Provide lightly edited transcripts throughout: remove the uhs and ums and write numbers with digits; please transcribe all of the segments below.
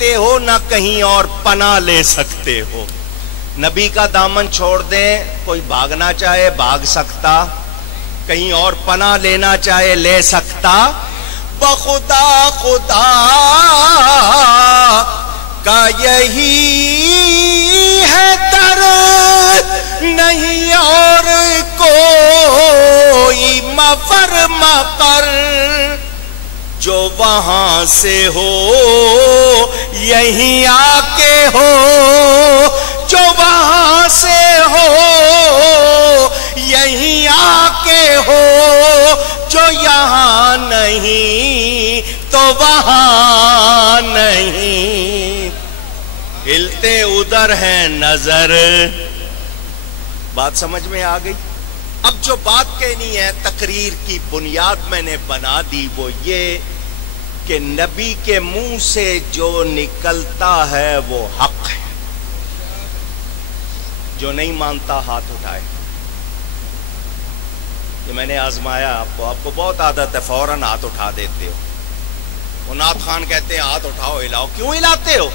سکتے ہو نہ کہیں اور پناہ لے سکتے ہو. نبی کا دامن چھوڑ دیں, کوئی بھاگنا چاہے بھاگ سکتا, کہیں اور پناہ لینا چاہے لے سکتا. بخدا خدا کا یہی ہے درد, نہیں اور کوئی مفر مقر. جو وہاں سے ہو یہیں آ کے ہو, جو وہاں سے ہو یہیں آ کے ہو, جو یہاں نہیں تو وہاں نہیں. ہلتے ادھر ہیں نظر. بات سمجھ میں آ گئی؟ اب جو بات کہنی ہے, تقریر کی بنیاد میں نے بنا دی, وہ یہ کہ نبی کے منہ سے جو نکلتا ہے وہ حق ہے. جو نہیں مانتا ہاتھ اٹھائے. یہ میں نے آزمایا آپ کو بہت عادت ہے فوراً ہاتھ اٹھا دیتے ہو. وہ نعت خان کہتے ہیں ہاتھ اٹھاؤ ہلاؤ, کیوں ہلاتے ہو؟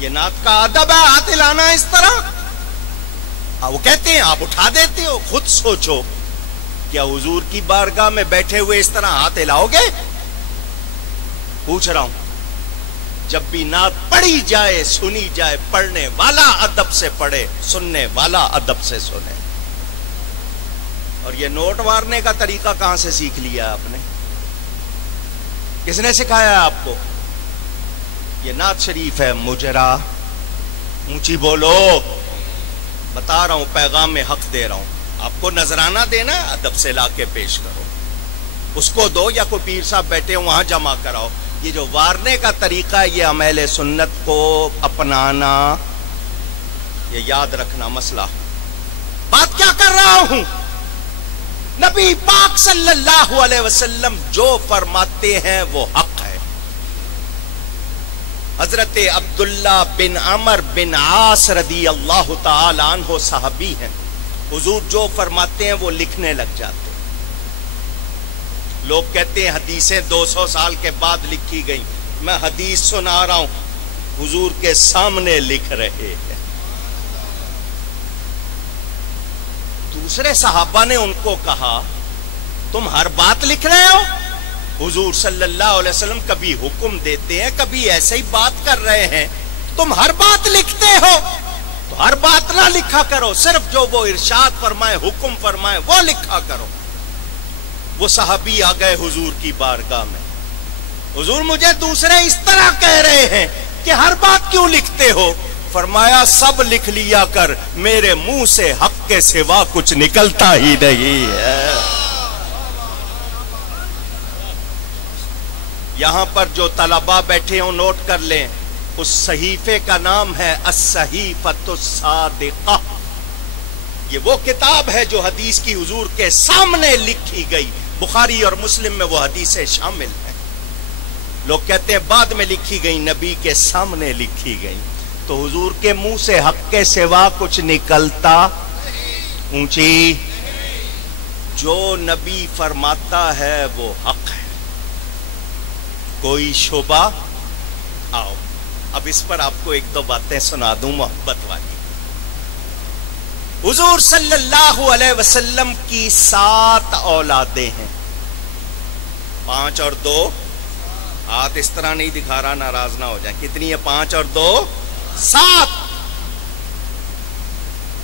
یہ نعت کا ادب ہے ہاتھ ہلانا اس طرح. وہ کہتے ہیں آپ اٹھا دیتے ہو. خود سوچو, کیا حضور کی بارگاہ میں بیٹھے ہوئے اس طرح ہاتھ ہلاؤ گے؟ پوچھ رہا ہوں. جب بھی نعت پڑھی جائے سنی جائے, پڑھنے والا ادب سے پڑھے, سننے والا ادب سے سنے. اور یہ نوٹ مارنے کا طریقہ کہاں سے سیکھ لیا آپ نے؟ کس نے سکھایا آپ کو؟ یہ نعت شریف ہے مجرا. اونچی بولو. بتا رہا ہوں, پیغام میں حق دے رہا ہوں. آپ کو نذرانہ دینا ہے, ادب سے لا کے پیش کرو. اس کو دو, یا کوئی پیر صاحب بیٹھے ہو وہاں جمع کراؤ. یہ جو وارنے کا طریقہ ہے, یہ ہم اہل سنت کو اپنانا, یہ یاد رکھنا مسئلہ. بات کیا کر رہا ہوں؟ نبی پاک صلی اللہ علیہ وسلم جو فرماتے ہیں وہ حق ہے. حضرت عبداللہ بن عمر بن عاص رضی اللہ تعالی عنہ صحابی ہیں. حضور جو فرماتے ہیں وہ لکھنے لگ جاتے. لوگ کہتے ہیں حدیثیں 200 سال کے بعد لکھی گئیں. میں حدیث سنا رہا ہوں, حضور کے سامنے لکھ رہے ہیں. دوسرے صحابہ نے ان کو کہا تم ہر بات لکھ رہے ہو؟ حضور صلی اللہ علیہ وسلم کبھی حکم دیتے ہیں, کبھی ایسے ہی بات کر رہے ہیں, تم ہر بات لکھتے ہو. تو ہر بات نہ لکھا کرو, صرف جو وہ ارشاد فرمائے حکم فرمائے وہ لکھا کرو. وہ صحابی آ گئے حضور کی بارگاہ میں. حضور مجھے دوسرے اس طرح کہہ رہے ہیں کہ ہر بات کیوں لکھتے ہو؟ فرمایا سب لکھ لیا کر, میرے منہ سے حق کے سوا کچھ نکلتا ہی نہیں ہے. یہاں پر جو طلباء بیٹھے ہوں نوٹ کر لیں, اس صحیفے کا نام ہے الصحیفۃ الصادقہ. یہ وہ کتاب ہے جو حدیث کی حضور کے سامنے لکھی گئی. بخاری اور مسلم میں وہ حدیثیں شامل ہیں. لوگ کہتے ہیں بعد میں لکھی گئی, نبی کے سامنے لکھی گئی. تو حضور کے منہ سے حق کے سوا کچھ نکلتا اونچی. جو نبی فرماتا ہے وہ حق ہے. کوئی شبہ؟ آؤ اب اس پر آپ کو ایک دو باتیں سنا دوں محبت والی. حضور صلی اللہ علیہ وسلم کی 7 اولادیں ہیں. 5 اور 2, ہاتھ اس طرح نہیں دکھا رہا, ناراض نہ ہو جائیں. کتنی ہے؟ 5 اور 2 7.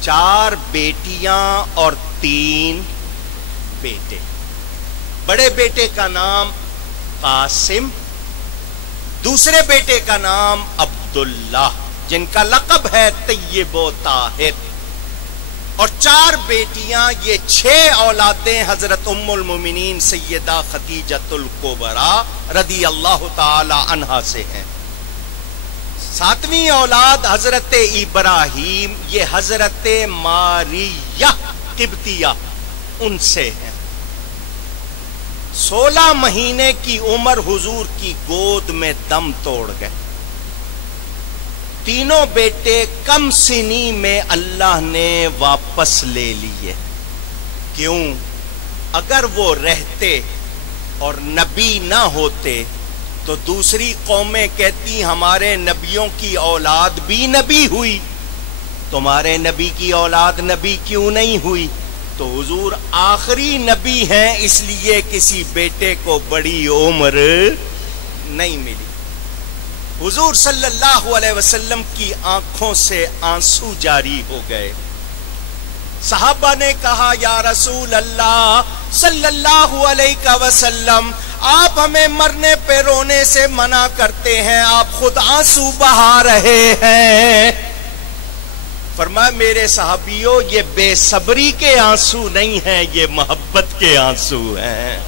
4 بیٹیاں اور 3 بیٹے. بڑے بیٹے کا نام قاسم, دوسرے بیٹے کا نام عبداللہ جن کا لقب ہے طیب و طاہر, اور 4 بیٹیاں. یہ 6 اولادیں حضرت ام المومنین سیدہ خدیجۃ الکبریٰ رضی اللہ تعالی عنہا سے ہیں. 7ویں اولاد حضرت ابراہیم, یہ حضرت ماریہ قبطیہ ان سے ہیں. 16 مہینے کی عمر حضور کی گود میں دم توڑ گئے. تینوں بیٹے کم سنی میں اللہ نے واپس لے لیے. کیوں؟ اگر وہ رہتے اور نبی نہ ہوتے تو دوسری قومیں کہتی ہمارے نبیوں کی اولاد بھی نبی ہوئی، تمہارے نبی کی اولاد نبی کیوں نہیں ہوئی؟ تو حضور آخری نبی ہیں، اس لیے کسی بیٹے کو بڑی عمر نہیں ملی۔ حضور صلی اللہ علیہ وسلم کی آنکھوں سے آنسو جاری ہو گئے۔ صحابہ نے کہا یا رسول اللہ صلی اللہ علیہ وسلم، آپ ہمیں مرنے پہ رونے سے منع کرتے ہیں، آپ خود آنسو بہا رہے ہیں۔ فرمایا میرے صحابیوں، یہ بے صبری کے آنسو نہیں ہیں، یہ محبت کے آنسو ہیں۔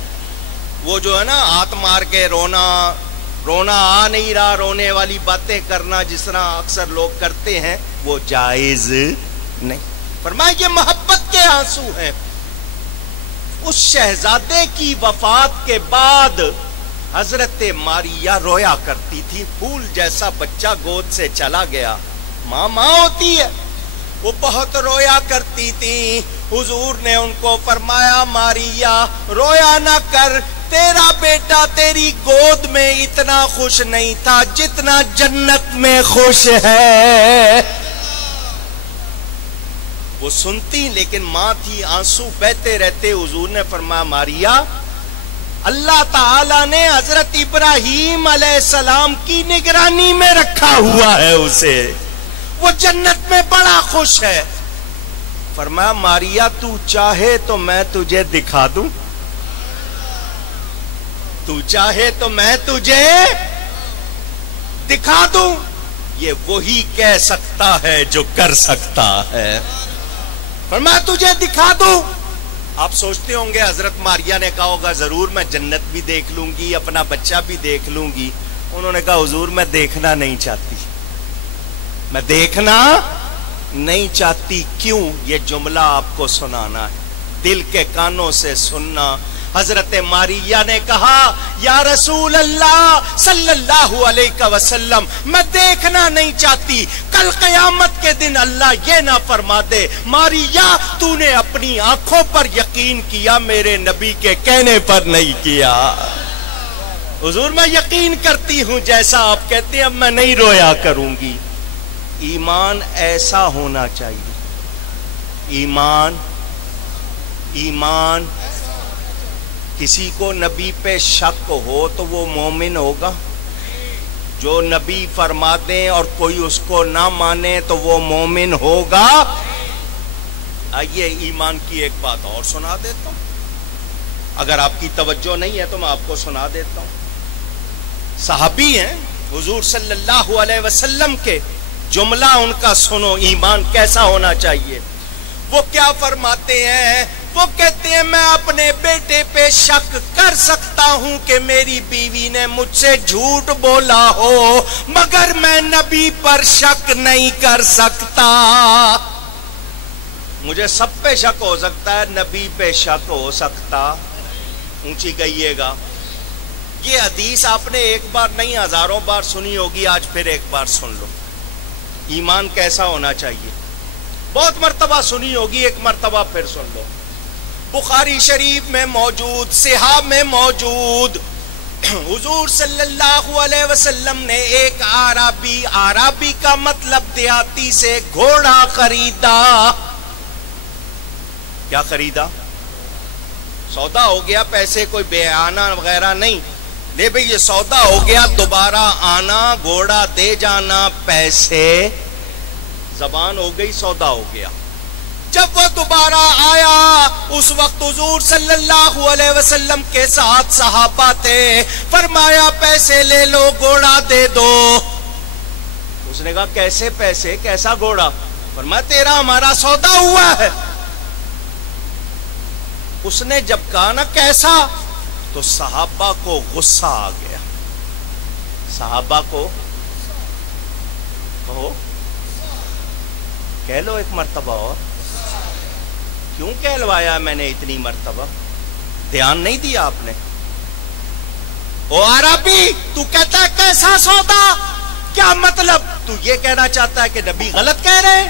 وہ جو ہے نا ہاتھ مار کے رونا آ نہیں رہا، رونے والی باتیں کرنا جس طرح اکثر لوگ کرتے ہیں، وہ جائز نہیں۔ فرمایا یہ محبت کے آنسو ہیں۔ اس شہزادے کی وفات کے بعد حضرت ماریہ رویا کرتی تھی، پھول جیسا بچہ گود سے چلا گیا، ماں ہوتی ہے، وہ بہت رویا کرتی تھی۔ حضور نے ان کو فرمایا ماریہ رویا نہ کر، تیرا بیٹا تیری گود میں اتنا خوش نہیں تھا جتنا جنت میں خوش ہے۔ وہ سنتی لیکن ماں تھی، آنسو بہتے رہتے۔ حضور نے فرمایا ماریہ، اللہ تعالی نے حضرت ابراہیم علیہ السلام کی نگرانی میں رکھا ہوا ہے اسے، وہ جنت میں بڑا خوش ہے۔ فرمایا ماریہ تو چاہے تو میں تجھے دکھا دوں، تو چاہے تو میں تجھے دکھا دوں، یہ وہی کہہ سکتا ہے جو کر سکتا ہے۔ فرمایا تجھے دکھا دوں۔ آپ سوچتے ہوں گے حضرت ماریہ نے کہا ہوگا ضرور میں جنت بھی دیکھ لوں گی، اپنا بچہ بھی دیکھ لوں گی۔ انہوں نے کہا حضور میں دیکھنا نہیں چاہتی، میں دیکھنا نہیں چاہتی۔ کیوں؟ یہ جملہ آپ کو سنانا ہے، دل کے کانوں سے سننا۔ حضرت ماریہ نے کہا یا رسول اللہ صلی اللہ علیہ وسلم، میں دیکھنا نہیں چاہتی، کل قیامت کے دن اللہ یہ نہ فرما دے ماریہ تو نے اپنی آنکھوں پر یقین کیا، میرے نبی کے کہنے پر نہیں کیا۔ حضور میں یقین کرتی ہوں جیسا آپ کہتے ہیں، اب میں نہیں رویا کروں گی۔ ایمان ایسا ہونا چاہیے، ایمان کسی کو نبی پہ شک ہو تو وہ مومن ہوگا؟ جو نبی فرما دیں اور کوئی اس کو نہ مانے تو وہ مومن ہوگا؟ آئیے ایمان کی ایک بات اور سنا دیتا ہوں، اگر آپ کی توجہ نہیں ہے تو میں آپ کو سنا دیتا ہوں۔ صحابی ہیں حضور صلی اللہ علیہ وسلم کے، جملہ ان کا سنو، ایمان کیسا ہونا چاہیے۔ وہ کیا فرماتے ہیں؟ وہ کہتے ہیں میں اپنے بیٹے پہ شک کر سکتا ہوں کہ میری بیوی نے مجھ سے جھوٹ بولا ہو، مگر میں نبی پر شک نہیں کر سکتا۔ مجھے سب پہ شک ہو سکتا ہے، نبی پہ شک ہو سکتا؟ اونچی کہیے گا۔ یہ حدیث آپ نے ایک بار نہیں ہزاروں بار سنی ہوگی، آج پھر ایک بار سن لو۔ ایمان کیسا ہونا چاہیے، بہت مرتبہ سنی ہوگی، ایک مرتبہ پھر سن لو۔ بخاری شریف میں موجود، صحاح میں موجود، حضور صلی اللہ علیہ وسلم نے ایک عربی کا مطلب دیہاتی سے گھوڑا خریدا۔ کیا خریدا؟ سودا ہو گیا، پیسے کوئی بے آنا وغیرہ نہیں، لے بھئی یہ سودا ہو گیا، دوبارہ آنا، گھوڑا دے جانا، پیسے، زبان ہو گئی، سودا ہو گیا۔ جب وہ دوبارہ آیا اس وقت حضور صلی اللہ علیہ وسلم کے ساتھ صحابہ تھے، فرمایا پیسے لے لو، گھوڑا دے دو۔ اس نے کہا کیسے پیسے، کیسا گھوڑا؟ فرمایا تیرا ہمارا سودا ہوا ہے۔ اس نے جب کہا نا کیسا، تو صحابہ کو غصہ آ گیا۔ صحابہ کو کہو، کہہ لو ایک مرتبہ اور۔ کیوں کہلوایا میں نے اتنی مرتبہ؟ دھیان نہیں دیا آپ نے؟ او عربی، تو کہتا ہے کیسا سودا؟ کیا مطلب؟ تو یہ کہنا چاہتا ہے کہ نبی غلط کہہ رہے ہیں؟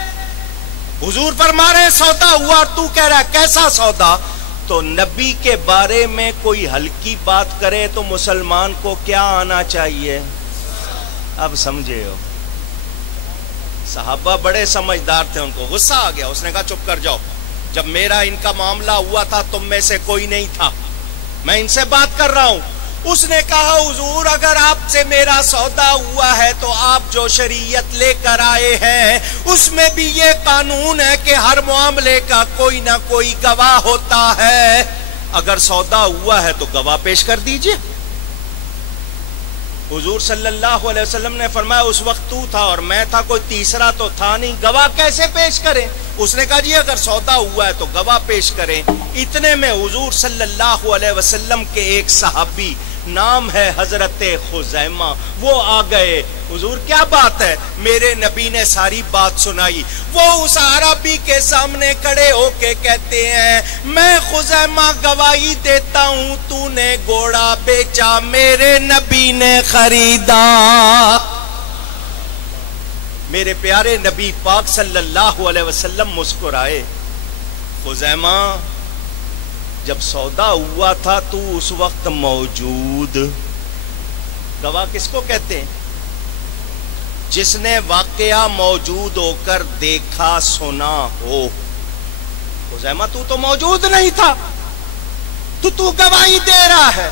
حضور فرما رہے سودا ہوا اور تو کہہ رہا ہے کیسا سودا؟ تو نبی کے بارے میں کوئی ہلکی بات کرے تو مسلمان کو کیا آنا چاہیے؟ اب سمجھے ہو؟ صحابہ بڑے سمجھدار تھے، ان کو غصہ آ گیا، اس نے کہا چپ کر جاؤ، جب میرا ان کا معاملہ ہوا تھا تم میں سے کوئی نہیں تھا، میں ان سے بات کر رہا ہوں۔ اس نے کہا حضور اگر آپ سے میرا سودا ہوا ہے تو آپ جو شریعت لے کر آئے ہیں اس میں بھی یہ قانون ہے کہ ہر معاملے کا کوئی نہ کوئی گواہ ہوتا ہے، اگر سودا ہوا ہے تو گواہ پیش کر دیجئے۔ حضور صلی اللہ علیہ وسلم نے فرمایا اس وقت تو تھا اور میں تھا، کوئی تیسرا تو تھا نہیں، گواہ کیسے پیش کریں؟ اس نے کہا جی اگر سودا ہوا ہے تو گواہ پیش کریں۔ اتنے میں حضور صلی اللہ علیہ وسلم کے ایک صحابی نام ہے حضرت خزیمہ، وہ آ گئے، حضور کیا بات ہے؟ میرے نبی نے ساری بات سنائی۔ وہ اس عربی کے سامنے کھڑے ہو کے کہتے ہیں میں خزیمہ گواہی دیتا ہوں تو نے گھوڑا بیچا، میرے نبی نے خریدا۔ میرے پیارے نبی پاک صلی اللہ علیہ وسلم مسکرائے، خزیمہ جب سودا ہوا تھا تو اس وقت موجود۔ گواہ کس کو کہتے ہیں؟ جس نے واقعہ موجود ہو کر دیکھا سنا ہو۔ خزیمہ تو موجود نہیں تھا، تو گواہی دے رہا ہے۔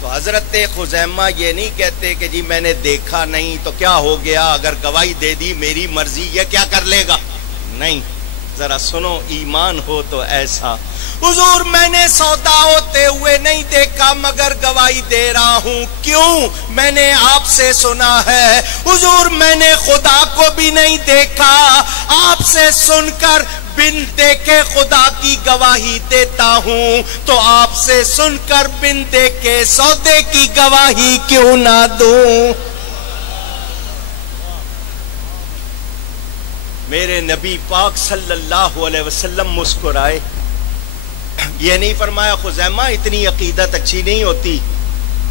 تو حضرت خزیمہ یہ نہیں کہتے کہ جی میں نے دیکھا نہیں تو کیا ہو گیا، اگر گواہی دے دی میری مرضی، یہ کیا کر لے گا؟ نہیں، ذرا سنو، ایمان ہو تو ایسا، حضور میں نے سودا ہوتے ہوئے نہیں دیکھا مگر گواہی دے رہا ہوں، کیوں؟ میں نے آپ سے سنا ہے۔ حضور میں نے خدا کو بھی نہیں دیکھا، آپ سے سن کر بن دیکھے خدا کی گواہی دیتا ہوں، تو آپ سے سن کر بن دیکھے سودے کی گواہی کیوں نہ دوں؟ میرے نبی پاک صلی اللہ علیہ وسلم مسکرائے، یہ نہیں فرمایا خزیمہ اتنی عقیدت اچھی نہیں ہوتی،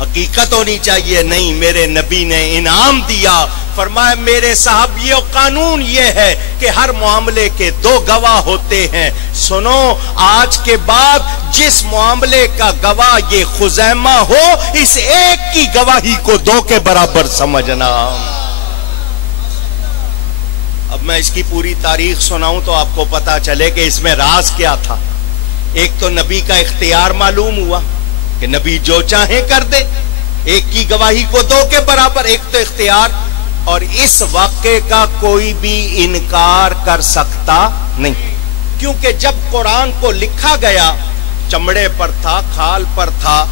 حقیقت ہونی چاہیے، نہیں، میرے نبی نے انعام دیا، فرمایا میرے صاحب یہ قانون یہ ہے کہ ہر معاملے کے دو گواہ ہوتے ہیں، سنو آج کے بعد جس معاملے کا گواہ یہ خزیمہ ہو اس ایک کی گواہی کو دو کے برابر سمجھنا۔ اب میں اس کی پوری تاریخ سناؤں تو آپ کو پتا چلے کہ اس میں راز کیا تھا۔ ایک تو نبی کا اختیار معلوم ہوا کہ نبی جو چاہیں کر دے، ایک کی گواہی کو دو کے برابر، ایک تو اختیار، اور اس واقعے کا کوئی بھی انکار کر سکتا نہیں، کیونکہ جب قرآن کو لکھا گیا چمڑے پر تھا، کھال پر تھا،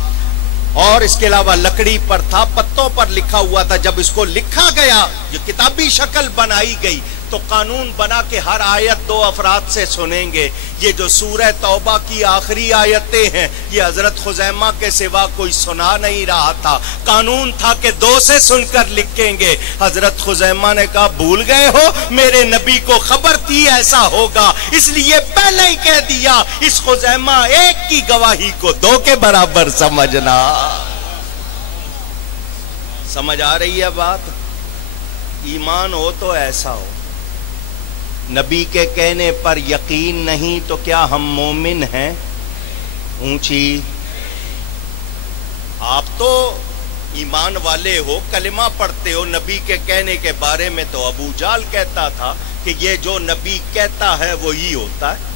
اور اس کے علاوہ لکڑی پر تھا، پتوں پر لکھا ہوا تھا، جب اس کو لکھا گیا یہ کتابی شکل بنائی گئی تو قانون بنا کہ ہر آیت دو افراد سے سنیں گے۔ یہ جو سورہ توبہ کی آخری آیتیں ہیں یہ حضرت خزیمہ کے سوا کوئی سنا نہیں رہا تھا، قانون تھا کہ دو سے سن کر لکھیں گے۔ حضرت خزیمہ نے کہا بھول گئے ہو، میرے نبی کو خبر تھی ایسا ہوگا، اس لیے پہلے ہی کہہ دیا اس خزیمہ ایک کی گواہی کو دو کے برابر سمجھنا۔ سمجھ آ رہی ہے بات؟ ایمان ہو تو ایسا ہو۔ نبی کے کہنے پر یقین نہیں تو کیا ہم مومن ہیں؟ اونچی، آپ تو ایمان والے ہو، کلمہ پڑھتے ہو، نبی کے کہنے کے بارے میں تو ابو جہل کہتا تھا کہ یہ جو نبی کہتا ہے وہی ہوتا ہے۔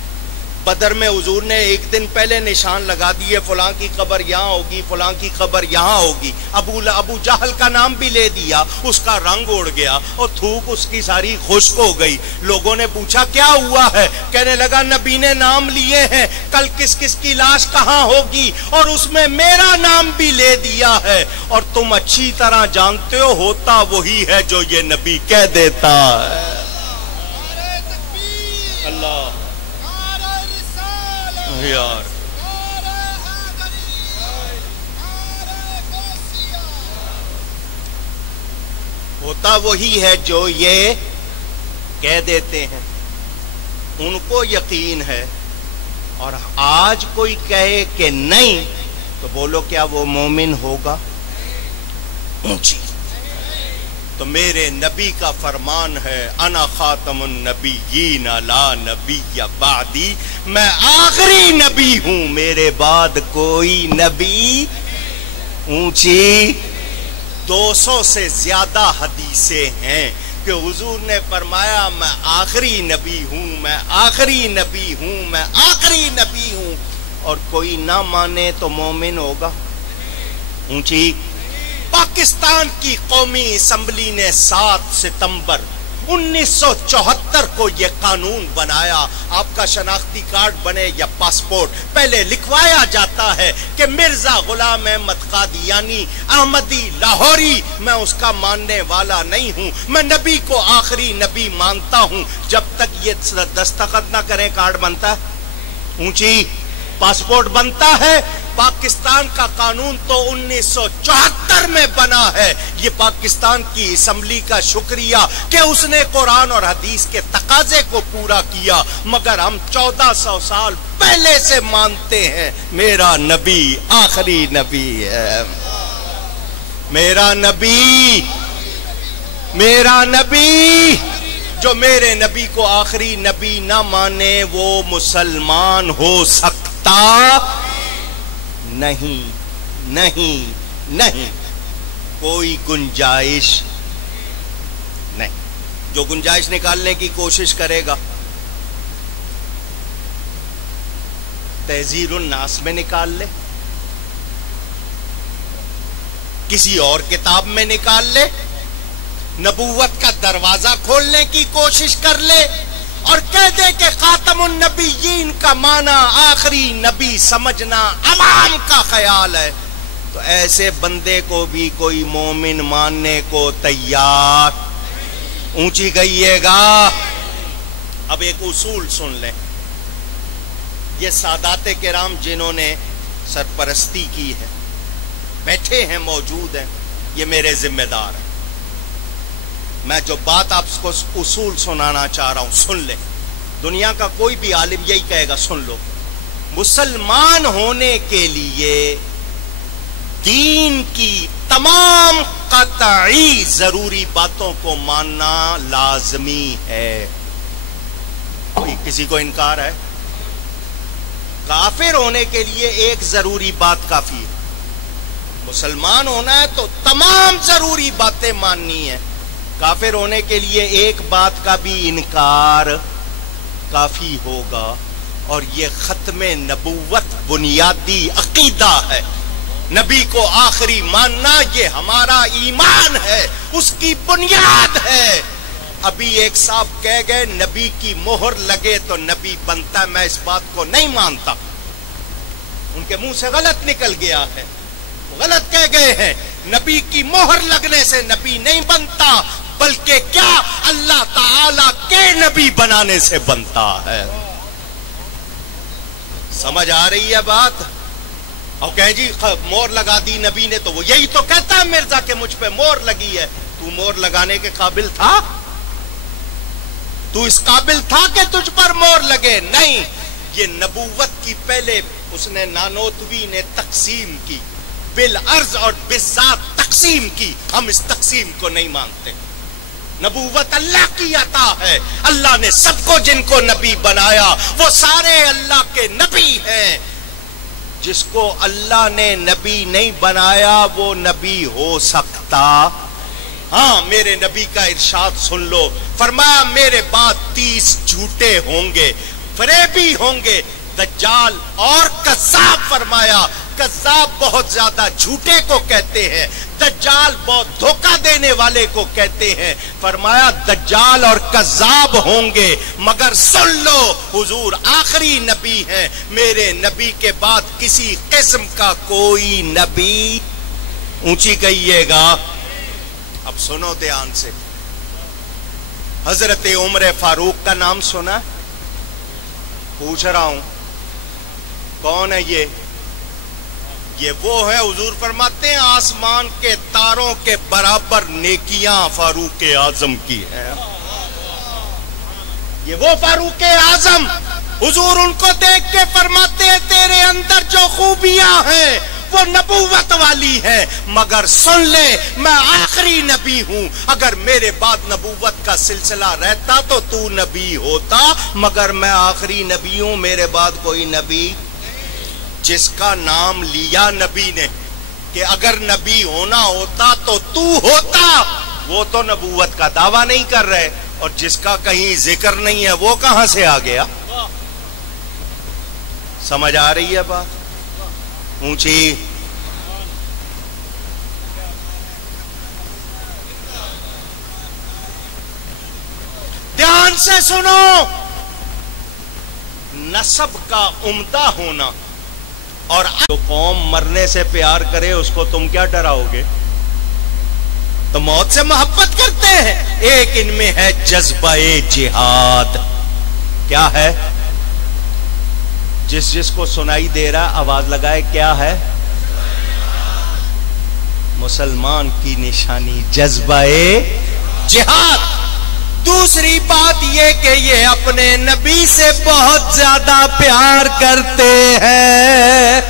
بدر میں حضور نے ایک دن پہلے نشان لگا دیے، فلاں کی قبر یہاں ہوگی، فلاں کی قبر یہاں ہوگی، ابو جہل کا نام بھی لے دیا، اس کا رنگ اڑ گیا اور تھوک اس کی ساری خشک ہو گئی۔ لوگوں نے پوچھا کیا ہوا ہے؟ کہنے لگا نبی نے نام لیے ہیں، کل کس کس کی لاش کہاں ہوگی، اور اس میں میرا نام بھی لے دیا ہے، اور تم اچھی طرح جانتے ہو ہوتا وہی ہے جو یہ نبی کہہ دیتا ہے۔ اللہ یار، ہوتا وہی ہے جو یہ کہہ دیتے ہیں، ان کو یقین ہے، اور آج کوئی کہے کہ نہیں تو بولو کیا وہ مومن ہوگا؟ اونچی تو میرے نبی کا فرمان ہے انا خاتم النبیین لا نبی بعدی، میں آخری نبی ہوں، میرے بعد کوئی نبی۔ اونچی 200 سے زیادہ حدیثیں ہیں کہ حضور نے فرمایا میں آخری نبی ہوں، میں آخری نبی ہوں، میں آخری نبی ہوں، اور کوئی نہ مانے تو مومن ہوگا؟ اونچی۔ پاکستان کی قومی اسمبلی نے 7 ستمبر 1974 کو یہ قانون بنایا، آپ کا شناختی کارڈ بنے یا پاسپورٹ، پہلے لکھوایا جاتا ہے کہ مرزا غلام احمد قادیانی احمدی لاہوری، میں اس کا ماننے والا نہیں ہوں، میں نبی کو آخری نبی مانتا ہوں۔ جب تک یہ دستخط نہ کریں کارڈ بنتا ہے؟ اونچی۔ پاسپورٹ بنتا ہے؟ پاکستان کا قانون تو 1974 میں بنا ہے۔ یہ پاکستان کی اسمبلی کا شکریہ کہ اس نے قرآن اور حدیث کے تقاضے کو پورا کیا، مگر ہم 1400 سال پہلے سے مانتے ہیں میرا نبی آخری نبی ہے۔ میرا نبی، میرا نبی، جو میرے نبی کو آخری نبی نہ مانے وہ مسلمان ہو سکتا نہیں، نہیں، نہیں، کوئی گنجائش نہیں۔ جو گنجائش نکالنے کی کوشش کرے گا تحذیر الناس میں نکال لے، کسی اور کتاب میں نکال لے، نبوت کا دروازہ کھولنے کی کوشش کر لے اور کہہ دے کہ خاتم النبیین کا معنی آخری نبی سمجھنا عوام کا خیال ہے، تو ایسے بندے کو بھی کوئی مومن ماننے کو تیار۔ اونچی گئیے گا۔ اب ایک اصول سن لیں، یہ سادات کرام جنہوں نے سرپرستی کی ہے بیٹھے ہیں، موجود ہیں، یہ میرے ذمہ دار ہیں۔ میں جو بات آپ کو اصول سنانا چاہ رہا ہوں سن لیں، دنیا کا کوئی بھی عالم یہی کہے گا، سن لو۔ مسلمان ہونے کے لیے دین کی تمام قطعی ضروری باتوں کو ماننا لازمی ہے۔ کسی کو انکار ہے؟ کافر ہونے کے لیے ایک ضروری بات کافی ہے، مسلمان ہونا ہے تو تمام ضروری باتیں ماننی ہیں۔ کافر ہونے کے لیے ایک بات کا بھی انکار کافی ہوگا، اور یہ ختم نبوت بنیادی عقیدہ ہے۔ نبی کو آخری ماننا یہ ہمارا ایمان ہے، اس کی بنیاد ہے۔ ابھی ایک صاحب کہہ گئے نبی کی مہر لگے تو نبی بنتا ہے، میں اس بات کو نہیں مانتا، ان کے منہ سے غلط نکل گیا ہے، غلط کہہ گئے ہیں۔ نبی کی مہر لگنے سے نبی نہیں بنتا، بلکہ کیا اللہ تعالی کے نبی بنانے سے بنتا ہے۔ سمجھ آ رہی ہے بات؟ اور کہ جی مور لگا دی نبی نے، تو وہ یہی تو کہتا ہے مرزا کہ مجھ پہ مور لگی ہے۔ تو مور لگانے کے قابل تھا؟ تو اس قابل تھا کہ تجھ پر مور لگے؟ نہیں، یہ نبوت کی پہلے اس نے نانوتوی نے تقسیم کی، بالعرض اور بالذات تقسیم کی، ہم اس تقسیم کو نہیں مانتے۔ نبوت اللہ کی عطا ہے، اللہ نے سب کو جن کو نبی بنایا وہ سارے اللہ کے نبی ہیں۔ جس کو اللہ نے نبی نہیں بنایا وہ نبی ہو سکتا؟ ہاں، میرے نبی کا ارشاد سن لو، فرمایا میرے بعد 30 جھوٹے ہوں گے، فریبی ہوں گے، دجال اور کذاب۔ فرمایا کذاب بہت زیادہ جھوٹے کو کہتے ہیں، دجال بہت دھوکہ دینے والے کو کہتے ہیں۔ فرمایا دجال اور کذاب ہوں گے، مگر سن لو حضور آخری نبی ہیں، میرے نبی کے بعد کسی قسم کا کوئی نبی۔ اونچی کہیے گا۔ اب سنو دھیان سے، حضرت عمر فاروق کا نام سنا؟ پوچھ رہا ہوں کون ہے یہ وہ ہے، حضور فرماتے ہیں آسمان کے تاروں کے برابر نیکیاں فاروق اعظم کی ہیں۔ یہ وہ فاروق اعظم، حضور ان کو دیکھ کے فرماتے ہیں تیرے اندر جو خوبیاں ہیں وہ نبوت والی ہے، مگر سن لے میں آخری نبی ہوں، اگر میرے بعد نبوت کا سلسلہ رہتا تو تو نبی ہوتا، مگر میں آخری نبی ہوں، میرے بعد کوئی نبی۔ جس کا نام لیا نبی نے کہ اگر نبی ہونا ہوتا تو تو ہوتا، وہ تو نبوت کا دعویٰ نہیں کر رہے، اور جس کا کہیں ذکر نہیں ہے وہ کہاں سے آ گیا؟ سمجھ آ رہی ہے بات؟ اونچی دھیان سے سنو، نسب کا عمدہ ہونا، اور جو قوم مرنے سے پیار کرے اس کو تم کیا ڈراؤ گے؟ تو موت سے محبت کرتے ہیں۔ ایک ان میں ہے جذبہ جہاد۔ کیا ہے؟ جس کو سنائی دے رہا آواز لگائے، کیا ہے؟ مسلمان کی نشانی جذبہ جہاد۔ دوسری بات یہ کہ یہ اپنے نبی سے بہت زیادہ پیار کرتے ہیں،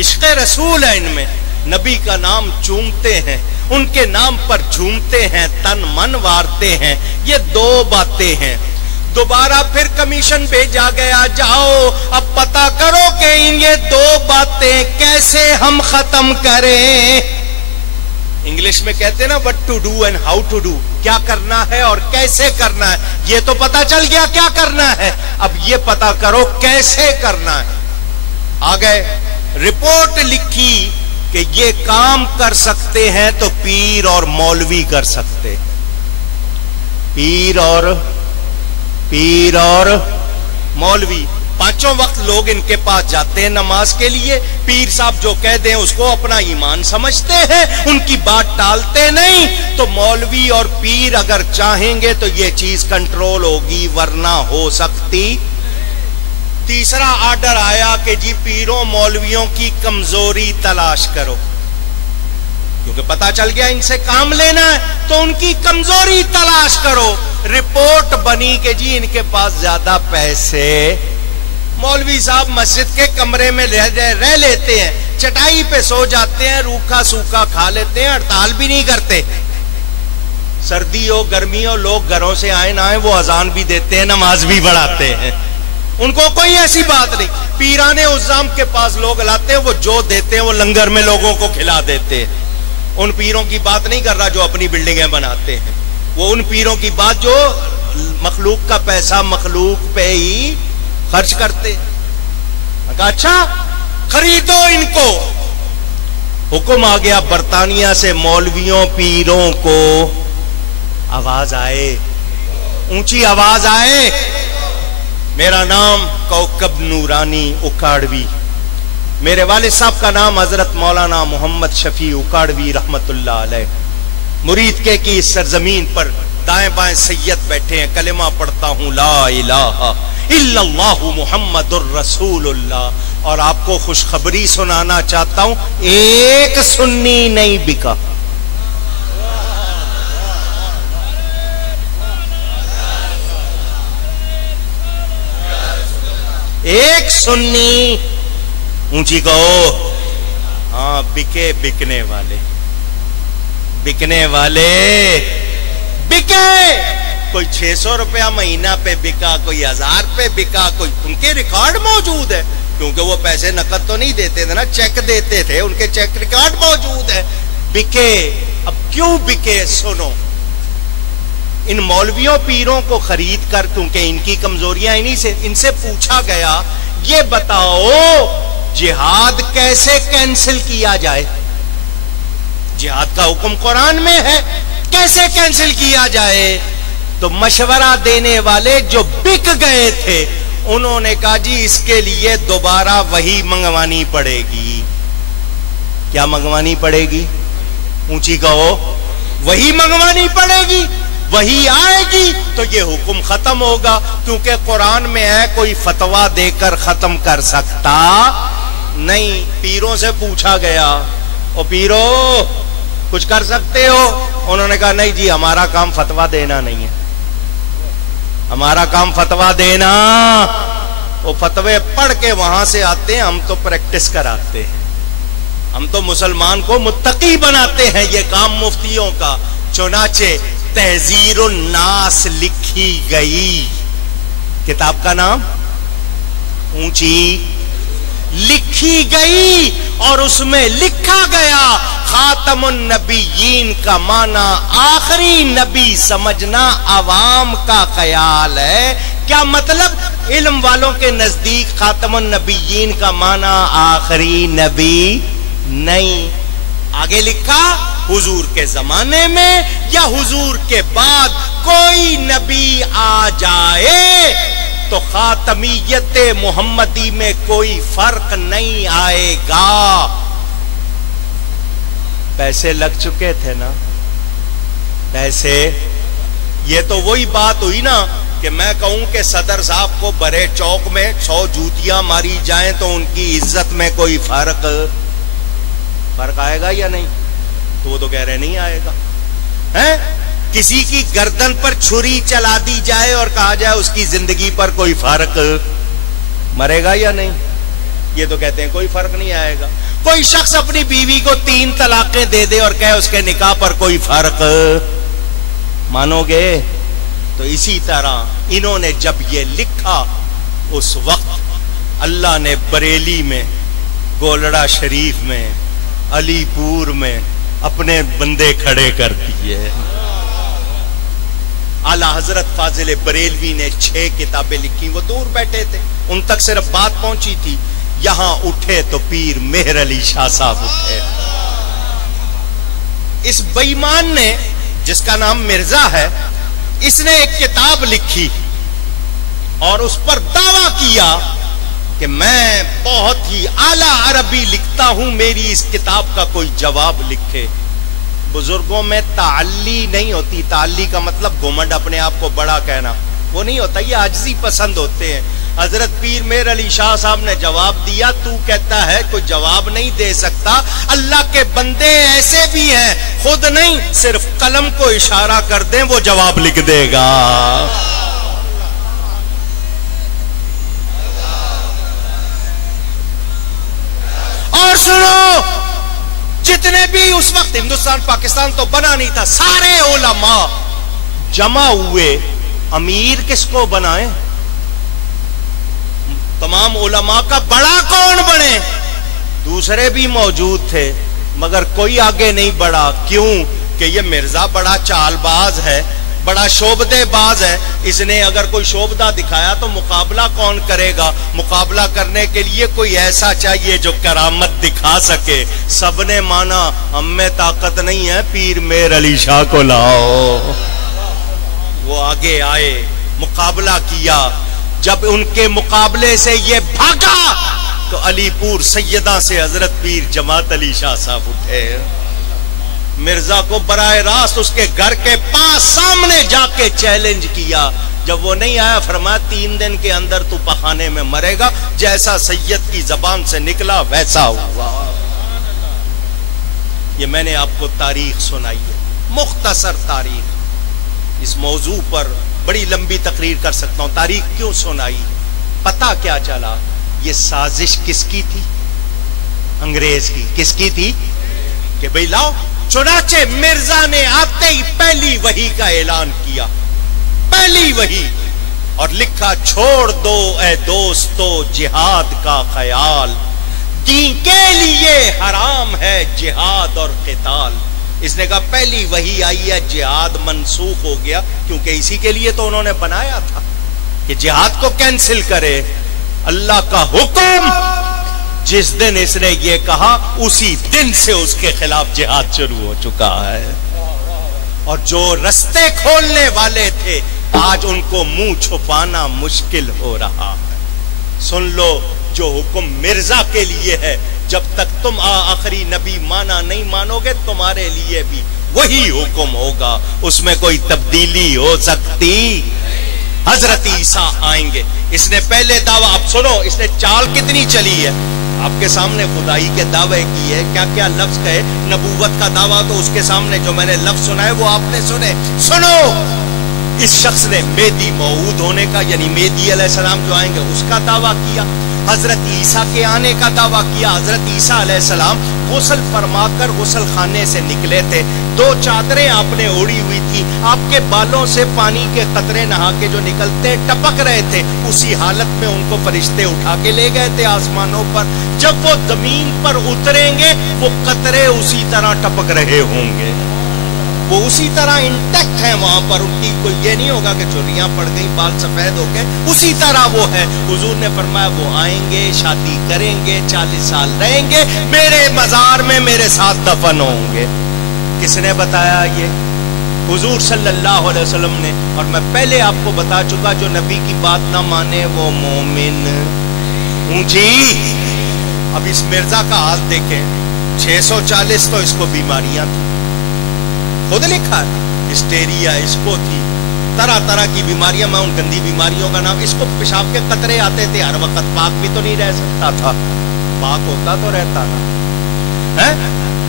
عشق رسول ہے ان میں، نبی کا نام چومتے ہیں، ان کے نام پر جھومتے ہیں، تن من وارتے ہیں۔ یہ دو باتیں ہیں۔ دوبارہ پھر کمیشن بھیجا گیا، جاؤ اب پتہ کرو کہ یہ دو باتیں کیسے ہم ختم کریں۔ انگلش میں کہتے ہیں نا what to do and how to do، کیا کرنا ہے اور کیسے کرنا ہے۔ یہ تو پتہ چل گیا کیا کرنا ہے، اب یہ پتہ کرو کیسے کرنا ہے۔ آگے رپورٹ لکھی کہ یہ کام کر سکتے ہیں تو پیر اور مولوی کر سکتے، پیر اور مولوی، پانچوں وقت لوگ ان کے پاس جاتے ہیں نماز کے لیے، پیر صاحب جو کہہ دیں اس کو اپنا ایمان سمجھتے ہیں، ان کی بات ٹالتے نہیں۔ تو مولوی اور پیر اگر چاہیں گے تو یہ چیز کنٹرول ہوگی، ورنہ ہو سکتی۔ تیسرا آرڈر آیا کہ جی پیروں مولویوں کی کمزوری تلاش کرو، کیونکہ پتا چل گیا ان سے کام لینا ہے تو ان کی کمزوری تلاش کرو۔ رپورٹ بنی کہ جی ان کے پاس زیادہ پیسے، مولوی صاحب مسجد کے کمرے میں رہ لیتے ہیں، چٹائی پہ سو جاتے ہیں، روکھا سوکھا کھا لیتے ہیں، ہڑتال بھی نہیں کرتے، سردی ہو گرمی ہو لوگ گھروں سے آئے نہ آئے وہ اذان بھی دیتے ہیں، نماز بھی پڑھاتے ہیں، ان کو کوئی ایسی بات نہیں۔ پیران عظام کے پاس لوگ لاتے ہیں، وہ جو دیتے ہیں وہ لنگر میں لوگوں کو کھلا دیتے ہیں۔ ان پیروں کی بات نہیں کر رہا جو اپنی بلڈنگیں بناتے ہیں، وہ ان پیروں کی بات جو مخلوق کا پیسہ مخلوق پہ ہی خرچ کرتے۔ کہا اچھا خریدو ان کو۔ حکم آ گیا برطانیہ سے، مولویوں پیروں کو آواز آئے، اونچی آواز آئے، میرا نام کوکب نورانی اکاڑوی، میرے والد صاحب کا نام حضرت مولانا محمد شفیع اکاڑوی رحمت اللہ علیہ، مرید کے کی اس سرزمین پر دائیں بائیں سید بیٹھے ہیں، کلمہ پڑھتا ہوں لا الہ الا اللہ محمد الرسول اللہ، اور آپ کو خوشخبری سنانا چاہتا ہوں، ایک سنی نہیں بکا۔ ایک سنی، اونچی کہو، ہاں بکے، بکنے والے، بکنے والے بکے، کوئی 600 روپیہ مہینہ پہ بکا، کوئی 1000 پہ بکا، کوئی، ان کے ریکارڈ موجود ہے، کیونکہ وہ پیسے نقد تو نہیں دیتے تھے نا، چیک دیتے تھے، ان کے چیک ریکارڈ موجود ہے، بکے۔ اب کیوں بکے سنو، ان مولویوں پیروں کو خرید کر، کیونکہ ان کی کمزوریاں ان سے پوچھا گیا یہ بتاؤ جہاد کیسے کینسل کیا جائے، جہاد کا حکم قرآن میں ہے، کیسے کینسل کیا جائے؟ تو مشورہ دینے والے جو بک گئے تھے انہوں نے کہا جی اس کے لیے دوبارہ وہی منگوانی پڑے گی۔ کیا منگوانی پڑے گی؟ اونچی کہو، وہی منگوانی پڑے گی، وہی آئے گی تو یہ حکم ختم ہوگا، کیونکہ قرآن میں ہے کوئی فتویٰ دے کر ختم کر سکتا نہیں۔ پیروں سے پوچھا گیا، او پیرو کچھ کر سکتے ہو؟ انہوں نے کہا نہیں جی ہمارا کام فتویٰ دینا نہیں ہے، ہمارا کام فتویٰ دینا، وہ فتوے پڑھ کے وہاں سے آتے ہیں، ہم تو پریکٹس کراتے ہیں۔ ہم تو مسلمان کو متقی بناتے ہیں، یہ کام مفتیوں کا۔ چنانچہ تحذیر الناس لکھی گئی، کتاب کا نام اونچی لکھی گئی، اور اس میں لکھا گیا خاتم النبیین کا معنی آخری نبی سمجھنا عوام کا خیال ہے۔ کیا مطلب؟ علم والوں کے نزدیک خاتم النبیین کا معنی آخری نبی نہیں۔ آگے لکھا حضور کے زمانے میں یا حضور کے بعد کوئی نبی آ جائے تو خاتمیت محمدی میں کوئی فرق نہیں آئے گا۔ پیسے لگ چکے تھے نا، پیسے۔ یہ تو وہی بات ہوئی نا کہ میں کہوں کہ صدر صاحب کو برے چوک میں 100 جوتیاں ماری جائیں تو ان کی عزت میں کوئی فرق آئے گا یا نہیں؟ تو وہ تو کہہ رہے نہیں آئے گا۔ کسی کی گردن پر چھری چلا دی جائے اور کہا جائے اس کی زندگی پر کوئی فرق مرے گا یا نہیں؟ یہ تو کہتے ہیں کوئی فرق نہیں آئے گا۔ کوئی شخص اپنی بیوی کو 3 طلاقیں دے دے اور کہے اس کے نکاح پر کوئی فرق مانو گے؟ تو اسی طرح انہوں نے جب یہ لکھا اس وقت اللہ نے بریلی میں، گولڑا شریف میں، علی پور میں اپنے بندے کھڑے کر دیے۔ اعلی حضرت فاضل بریلوی نے 6 کتابیں لکھی، وہ دور بیٹھے تھے، ان تک صرف بات پہنچی تھی۔ یہاں اٹھے تو پیر مہر علی شاہ صاحب اٹھے۔ اس بے ایمان نے جس کا نام مرزا ہے، اس نے ایک کتاب لکھی اور اس پر دعویٰ کیا کہ میں بہت ہی اعلیٰ عربی لکھتا ہوں، میری اس کتاب کا کوئی جواب لکھے۔ بزرگوں میں تعلی نہیں ہوتی، تعلی کا مطلب گھمنڈ، اپنے آپ کو بڑا کہنا، وہ نہیں ہوتا، یہ عاجزی پسند ہوتے ہیں۔ حضرت پیر مہر علی شاہ صاحب نے جواب دیا، تو کہتا ہے کوئی جواب نہیں دے سکتا، اللہ کے بندے ایسے بھی ہیں خود نہیں، صرف قلم کو اشارہ کر دیں وہ جواب لکھ دے گا۔ اور سنو، جتنے بھی اس وقت ہندوستان پاکستان تو بنا نہیں تھا، سارے علماء جمع ہوئے، امیر کس کو بنائیں؟ تمام علماء کا بڑا کون بنے؟ دوسرے بھی موجود تھے مگر کوئی آگے نہیں بڑھا۔ کیوں؟ کہ یہ مرزا بڑا چال باز ہے، بڑا شعبدے باز ہے، اس نے اگر کوئی شعبدہ دکھایا تو مقابلہ کون کرے گا؟ مقابلہ کرنے کے لیے کوئی ایسا چاہیے جو کرامت دکھا سکے۔ سب نے مانا ہم میں طاقت نہیں ہے، پیر مہر علی شاہ کو لاؤ۔ وہ آگے آئے، مقابلہ کیا۔ جب ان کے مقابلے سے یہ بھاگا تو علی پور سیدہ سے حضرت پیر جماعت علی شاہ صاحب اٹھے، مرزا کو براہ راست اس کے گھر کے پاس سامنے جا کے چیلنج کیا۔ جب وہ نہیں آیا فرمایا 3 دن کے اندر تو پخانے میں مرے گا، جیسا سید کی زبان سے نکلا ویسا ہوا۔ یہ میں نے آپ کو تاریخ سنائی ہے، مختصر تاریخ۔ اس موضوع پر بڑی لمبی تقریر کر سکتا ہوں۔ تاریخ کیوں سنائی؟ پتہ کیا چلا یہ سازش کس کی تھی؟ انگریز کی۔ کس کی تھی؟ کہ بھئی لاؤ۔ چنانچہ مرزا نے آتے ہی پہلی وحی کا اعلان کیا، پہلی وحی، اور لکھا چھوڑ دو اے دوستو جہاد کا خیال، دین کے لیے حرام ہے جہاد اور قتال۔ اس نے کہا پہلی وحی آئی ہے، جہاد منسوخ ہو گیا، کیونکہ اسی کے لیے تو انہوں نے بنایا تھا کہ جہاد کو کینسل کرے۔ اللہ کا حکم جس دن اس نے یہ کہا اسی دن سے اس کے خلاف جہاد شروع ہو چکا ہے، اور جو رستے کھولنے والے تھے آج ان کو منہ چھپانا مشکل ہو رہا ہے۔ سن لو، جو حکم مرزا کے لیے ہے، جب تک تم آخری نبی مانا نہیں مانو گے تمہارے لیے بھی وہی حکم ہوگا، اس میں کوئی تبدیلی ہو سکتی؟ حضرت عیسیٰ آئیں گے۔ اس نے پہلے دعویٰ، اب سنو اس نے چال کتنی چلی ہے، آپ کے سامنے خدائی کے دعوے کی ہے، کیا کیا لفظ کہے، نبوت کا دعویٰ تو اس کے سامنے جو میں نے لفظ سنا ہے وہ آپ نے سنے۔ سنو، اس شخص نے مہدی موعود ہونے کا، یعنی مہدی علیہ السلام جو آئیں گے اس کا دعویٰ کیا۔ حضرت عیسیٰ کے آنے کا دعویٰ کیا. حضرت عیسیٰ علیہ السلام غسل فرما کر غسل خانے سے نکلے تھے. 2 چادریں آپ نے اوڑھی ہوئی تھی. آپ کے بالوں سے پانی کے قطرے نہا کے جو نکلتے ٹپک رہے تھے. اسی حالت میں ان کو فرشتے اٹھا کے لے گئے تھے آسمانوں پر. جب وہ زمین پر اتریں گے وہ قطرے اسی طرح ٹپک رہے ہوں گے. وہ اسی طرح انٹیکٹ ہیں وہاں پر. ان کی کوئی یہ نہیں ہوگا کہ چوریاں پڑ گئی بال سفید ہو گئے. اسی طرح وہ ہے. حضور نے فرمایا وہ آئیں گے, شادی کریں گے, 40 سال رہیں گے, میرے مزار میں میرے ساتھ دفن ہوں گے. کس نے بتایا؟ یہ حضور صلی اللہ علیہ وسلم نے. اور میں پہلے آپ کو بتا چکا جو نبی کی بات نہ مانے وہ مومن. اونچی اب اس مرزا کا حال دیکھیں. 640 تو اس کو بیماریاں تھیں, خود لکھا ہے. ہسٹیریا اس کو تھی, طرح طرح کی بیماریاں. میں ان گندی بیماریوں کا نام, اس کو پیشاب کے قطرے آتے تھے ہر وقت. پاک بھی تو نہیں رہ سکتا تھا, پاک ہوتا تو رہتا نا.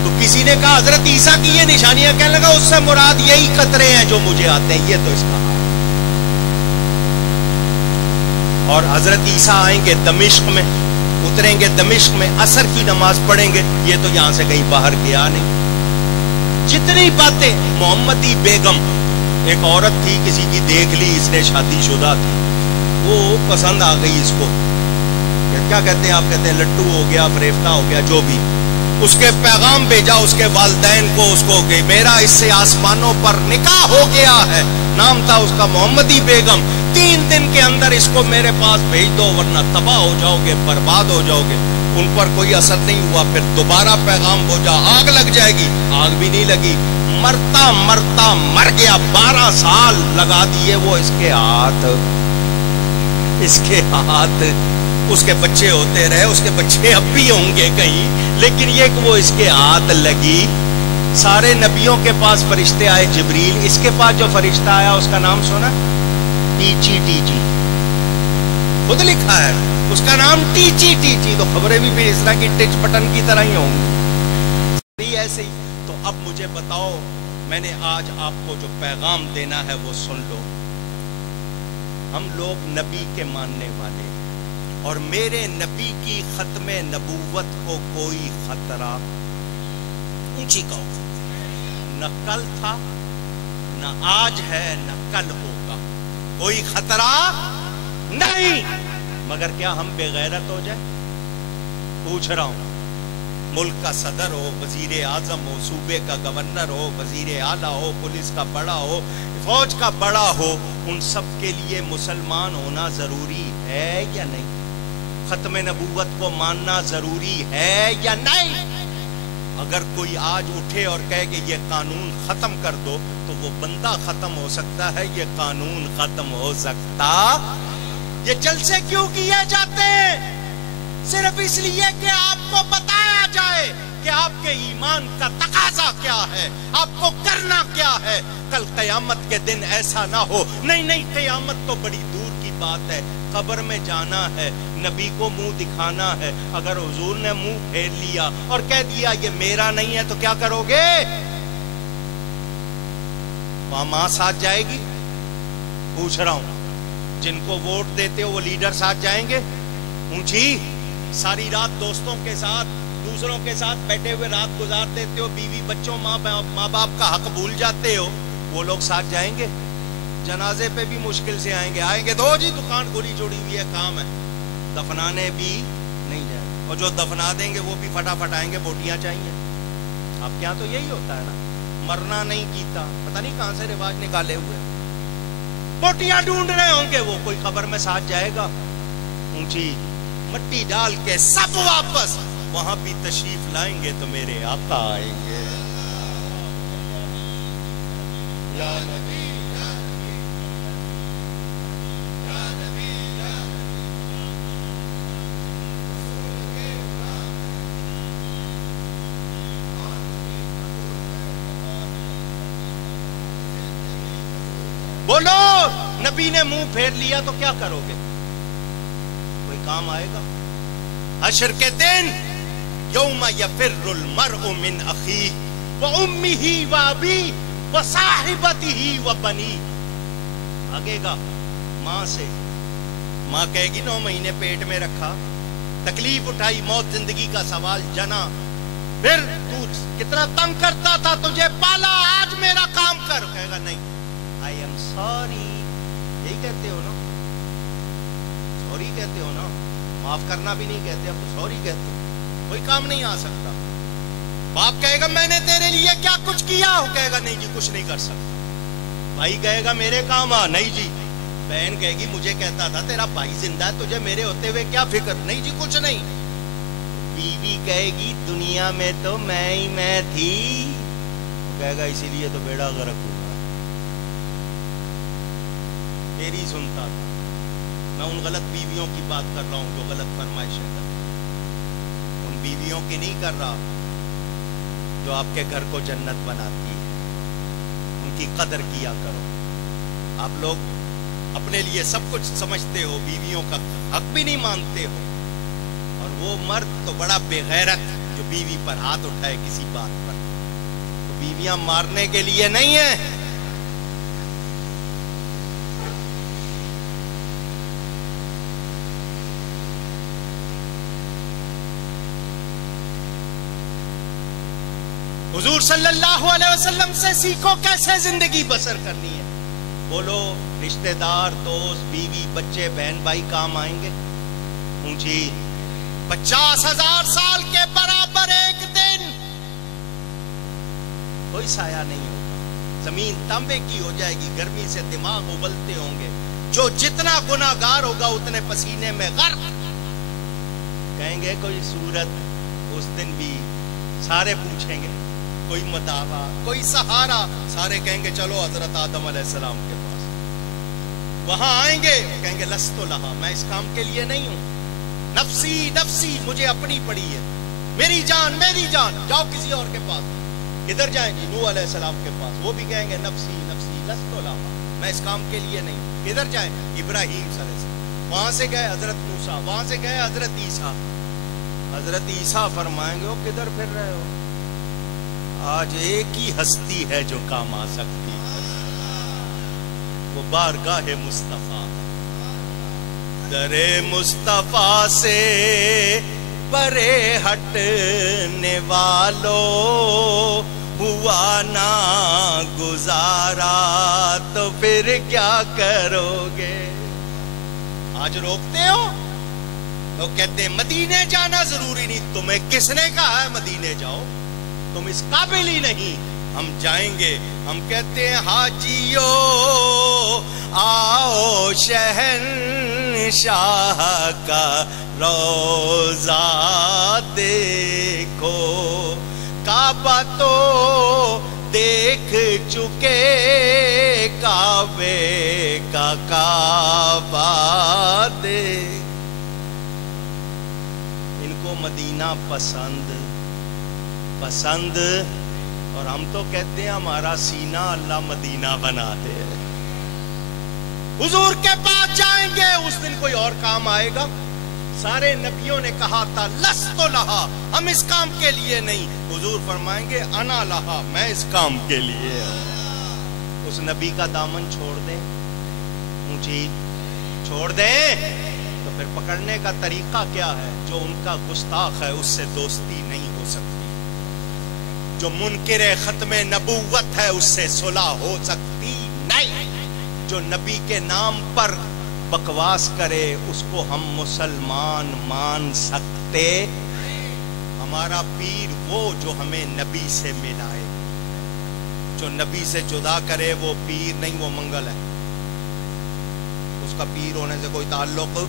تو کسی نے کہا حضرت عیسیٰ کی یہ نشانیاں, کہنے لگا اس سے مراد یہی قطرے ہیں جو مجھے آتے ہیں. یہ تو اس کا. اور حضرت عیسیٰ آئیں گے دمشق میں, اتریں گے دمشق میں, عصر کی نماز پڑھیں گے. یہ تو یہاں سے کہیں باہر گیا نہیں. جتنی باتیں. محمدی بیگم ایک عورت تھی, کسی کی دیکھ لی, اس نے شادی شدہ تھی, وہ پسند آ گئی اس کو. کیا کہتے ہیں آپ؟ کہتے ہیں لٹو ہو گیا, فریفتہ ہو گیا, جو بھی. اس کے پیغام بھیجا اس کے والدین کو, اس کو کہ میرا اس سے آسمانوں پر نکاح ہو گیا ہے. نام تھا اس کا محمدی بیگم. 3 دن کے اندر اس کو میرے پاس بھیج دو ورنہ تباہ ہو جاؤ گے, برباد ہو جاؤ گے. ان پر کوئی اثر نہیں ہوا. پھر دوبارہ پیغام بھیجا, آگ لگ جائے گی. آگ بھی نہیں لگی. مرتا مرتا مر گیا. 12 سال لگا دیے وہ اس کے ہاتھ, اس کے ہاتھ. اس کے بچے ہوتے رہے, اس کے بچے اب بھی ہوں گے کہیں, لیکن یہ کہ وہ اس کے ہاتھ لگی. سارے نبیوں کے پاس فرشتے آئے. جبریل, اس کے پاس جو فرشتہ آیا اس کا نام سنا؟ ٹیچی. ٹیچی خود لکھا ہے اس کا نام ٹیچی. ٹیچی تو خبریں بھی اس طرح کی ٹچ بٹن کی طرح ہی ہوں گی ایسے ہی. تو اب مجھے بتاؤ, میں نے آج آپ کو جو پیغام دینا ہے وہ سن لو. ہم لوگ نبی کے ماننے والے, اور میرے نبی کی ختم نبوت کو کوئی خطرہ, اونچی کہو, نہ کل تھا, نہ آج ہے, نہ کل ہوگا. کوئی خطرہ نہیں. مگر کیا ہم بے غیرت ہو جائیں؟ پوچھ رہا ہوں. ملک کا صدر ہو, وزیر اعظم ہو, صوبے کا گورنر ہو, وزیر اعلیٰ ہو, پولیس کا بڑا ہو, فوج کا بڑا ہو, ان سب کے لیے مسلمان ہونا ضروری ہے یا نہیں؟ ختم نبوت کو ماننا ضروری ہے یا نہیں؟ اگر کوئی آج اٹھے اور کہے کہ یہ قانون ختم کر دو, تو وہ بندہ ختم ہو سکتا ہے, یہ قانون ختم ہو سکتا. یہ جلسے کیوں کیے جاتے ہیں؟ صرف اس لیے کہ آپ کو بتایا جائے کہ آپ کے ایمان کا تقاضا کیا ہے, آپ کو کرنا کیا ہے. کل قیامت کے دن ایسا نہ ہو. نہیں, قیامت تو بڑی دور کی بات ہے. قبر میں جانا ہے, نبی کو منہ دکھانا ہے. اگر حضور نے منہ پھیر لیا اور کہہ دیا یہ میرا نہیں ہے, تو کیا کرو گے؟ وہاں ماں ساتھ جائے گی؟ پوچھ رہا ہوں. جن کو ووٹ دیتے ہو وہ لیڈر ساتھ جائیں گے؟ اونچی. ساری رات دوستوں کے ساتھ, دوسروں کے ساتھ بیٹھے ہوئے رات گزار دیتے ہو, بیوی بچوں ماں باپ کا حق بھول جاتے ہو, وہ لوگ ساتھ جائیں گے؟ جنازے پہ بھی مشکل سے آئیں گے دو جی دکان کھلی جڑی ہوئی ہے, کام ہے. دفنانے بھی نہیں جائیں, اور جو دفنا دیں گے وہ بھی فٹافٹ آئیں گے, بوٹیاں چاہیے. اب کیا تو یہی ہوتا ہے نا, مرنا نہیں کیتا, پتہ نہیں کہاں سے رواج نکالے ہوئے, بوٹیاں ڈھونڈ رہے ہوں گے. وہ کوئی خبر میں ساتھ جائے گا؟ اونچی. مٹی ڈال کے سب واپس وہاں بھی تشریف لائیں گے تو میرے آقا آئیں گے. یا نبی, بولو. نبی نے منہ پھیر لیا تو کیا کرو گے؟ کوئی کام آئے گا؟ حشر کے دن یوم یفر المرء من اخیہ وامہ وابیہ وصاحبتہ وبنیہ. آگے گا ماں سے. ماں کہے گی 9 مہینے پیٹ میں رکھا, تکلیف اٹھائی، موت زندگی کا سوال جنا، پھر تو کتنا تنگ کرتا تھا، تجھے پالا، آج میرا کام کر، کہے گا نہیں آئی ایم سوری، یہی کہتے ہو نا، سوری کہتے ہو نا، معاف کرنا بھی نہیں کہتے، اب تو سوری کہتے ہو، کوئی کام نہیں آ سکتا۔ باپ کہے گا میں نے تیرے لیے کیا کچھ کیا ہو، کہے گا نہیں جی کچھ نہیں کر سکتا۔ بھائی کہے گا میرے کام آ، نہیں جی۔ بہن کہے گی مجھے کہتا تھا تیرا بھائی زندہ ہے، تجھے میرے ہوتے ہوئے کیا فکر، نہیں جی کچھ نہیں۔ بیوی کہے گی دنیا میں تو میں ہی میں تھی، وہ کہے گا اسی لیے تو بیڑا غرق ہوا، تیری سنتا تھا۔ میں ان غلط بیویوں کی بات کر رہا ہوں جو غلط فرمائشیں کرتی ہیں، ان بیویوں کی نہیں کر رہا جو آپ کے گھر کو جنت بناتی ہے، ان کی قدر کیا کرو۔ آپ لوگ اپنے لیے سب کچھ سمجھتے ہو، بیویوں کا حق بھی نہیں مانتے ہو، اور وہ مرد تو بڑا بے غیرت جو بیوی پر ہاتھ اٹھائے کسی بات پر، تو بیویاں مارنے کے لیے نہیں ہیں۔ حضور صلی اللہ علیہ وسلم سے سیکھو کیسے زندگی بسر کرنی ہے۔ بولو رشتہ دار، دوست، بیوی، بچے، بہن بھائی کام آئیں گے؟ اونچی 50,000 سال کے برابر ایک دن کوئی سایہ نہیں ہوگا، زمین تانبے کی ہو جائے گی، گرمی سے دماغ ابلتے ہوں گے، جو جتنا گناہگار ہوگا اتنے پسینے میں غرق۔ کہیں گے کوئی صورت، اس دن بھی سارے پوچھیں گے، کوئی مداوا، کوئی سہارا، سارے کہیں گے چلو حضرت آدم علیہ السلام کے پاس۔ وہاں آئیں گے، کہیں گے لست لہا، میں اس کام کے لیے نہیں ہوں، نفسی نفسی، مجھے اپنی پڑی ہے، میری جان میری جان، جاؤ کسی اور کے پاس۔ کدھر جائیں گے؟ نوح علیہ السلام کے پاس، وہ بھی کہیں گے نفسی نفسی لست لہا، میں اس کام کے لیے نہیں ہوں۔ کدھر جائیں؟ ابراہیم صلی اللہ علیہ وسلم، وہاں سے گئے حضرت موسیٰ، وہاں سے گئے حضرت عیسیٰ۔ حضرت عیسیٰ فرمائیں گے وہ کدھر پھر رہے ہو، آج ایک ہی ہستی ہے جو کام آ سکتی ہے، وہ بارگاہ مصطفیٰ، در مصطفیٰ سے پرے ہٹنے والو، ہوا نہ گزارا تو پھر کیا کرو گے؟ آج روکتے ہو، لوگ کہتے ہیں مدینے جانا ضروری نہیں، تمہیں کس نے کہا ہے مدینے جاؤ، تم اس قابل ہی نہیں، ہم جائیں گے۔ ہم کہتے ہیں حاجیو آؤ شہنشاہ کا روضہ دیکھو، کعبہ تو دیکھ چکے، کعبے کا کعبہ دیکھ۔ ان کو مدینہ پسند، اور ہم تو کہتے ہیں ہمارا سینہ اللہ مدینہ بنا دے۔ حضور کے پاس جائیں گے، اس دن کوئی اور کام آئے گا؟ سارے نبیوں نے کہا تھا لست لہا، ہم اس کام کے لیے نہیں، حضور فرمائیں گے انا لہا، میں اس کام کے لیے ہوں۔ اس نبی کا دامن چھوڑ دیں، اونچی چھوڑ دیں، تو پھر پکڑنے کا طریقہ کیا ہے؟ جو ان کا گستاخ ہے اس سے دوستی نہیں ہو سکتی، جو منکر ختم نبوت ہے اس سے صلح ہو سکتی نہیں، جو نبی کے نام پر بکواس کرے اس کو ہم مسلمان مان سکتے؟ ہمارا پیر وہ جو ہمیں نبی سے ملائے، جو نبی سے جدا کرے وہ پیر نہیں، وہ منگل ہے، اس کا پیر ہونے سے کوئی تعلق۔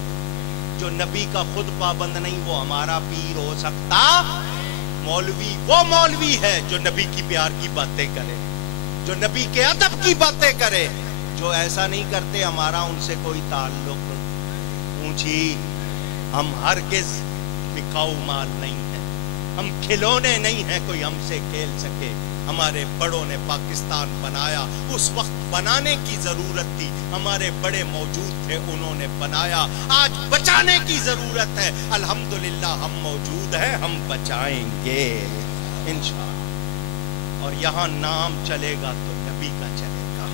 جو نبی کا خود پابند نہیں وہ ہمارا پیر ہو سکتا؟ مولوی وہ مولوی ہے جو نبی کی پیار کی باتیں کرے، جو نبی کے ادب کی باتیں کرے، جو ایسا نہیں کرتے ہمارا ان سے کوئی تعلق۔ اونچی، ہم ہرگز بکاؤ مال نہیں ہیں، ہم کھلونے نہیں ہیں کوئی ہم سے کھیل سکے۔ ہمارے بڑوں نے پاکستان بنایا، اس وقت بنانے کی ضرورت تھی، ہمارے بڑے موجود تھے انہوں نے بنایا، آج بچانے کی ضرورت ہے، الحمدللہ ہم موجود ہیں، ہم بچائیں گے انشاءاللہ۔ اور یہاں نام چلے گا تو نبی کا چلے گا،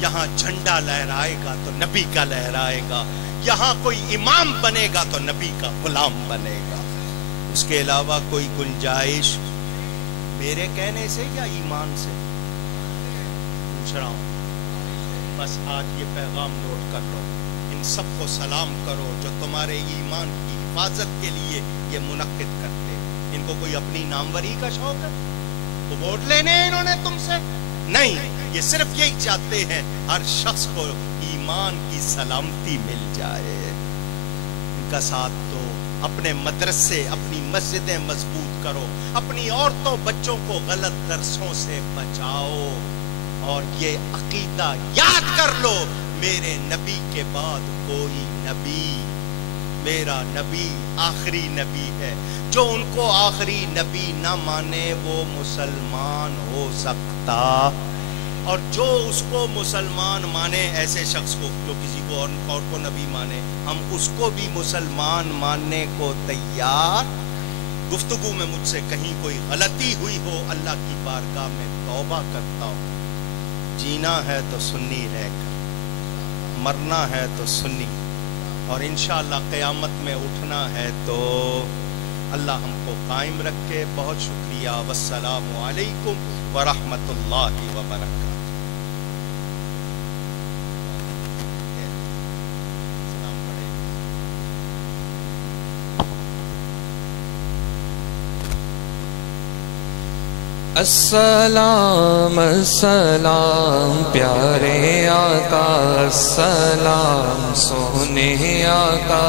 یہاں جھنڈا لہرائے گا تو نبی کا لہرائے گا، یہاں کوئی امام بنے گا تو نبی کا غلام بنے گا۔ اس کے علاوہ کوئی گنجائش میرے کہنے سے یا ایمان سے؟ پوچھ رہا ہوں، بس آج یہ پیغام نوٹ کر لو، ان سب کو سلام کرو جو تمہارے ایمان کی حفاظت کے لیے یہ منعقد کرتے ہیں۔ ان کو کوئی اپنی ناموری کا شوق ہے؟ وہ ووٹ لینے ہیں انہوں نے تم سے؟ نہیں، یہ صرف یہی چاہتے ہیں ہر شخص کو ایمان کی سلامتی مل جائے۔ ان کا ساتھ دو، اپنے مدرسے اپنی مسجدیں مضبوط کرو، اپنی عورتوں بچوں کو غلط درسوں سے بچاؤ، اور یہ عقیدہ یاد کر لو، میرے نبی کے بعد کوئی نبی، میرا نبی آخری نبی ہے۔ جو ان کو آخری نبی نہ مانے وہ مسلمان ہو سکتا، اور جو اس کو مسلمان مانے، ایسے شخص کو جو کسی کو اور کو نبی مانے، ہم اس کو بھی مسلمان ماننے کو تیار۔ گفتگو میں مجھ سے کہیں کوئی غلطی ہوئی ہو، اللہ کی بارگاہ میں توبہ کرتا ہوں۔ جینا ہے تو سنی رہ کر، مرنا ہے تو سنی، اور انشاءاللہ قیامت میں اٹھنا ہے تو اللہ ہم کو قائم رکھے۔ بہت شکریہ، والسلام علیکم ورحمۃ اللہ وبرکاتہ۔ السلام السلام پیارے آقا، السلام سونے آقا،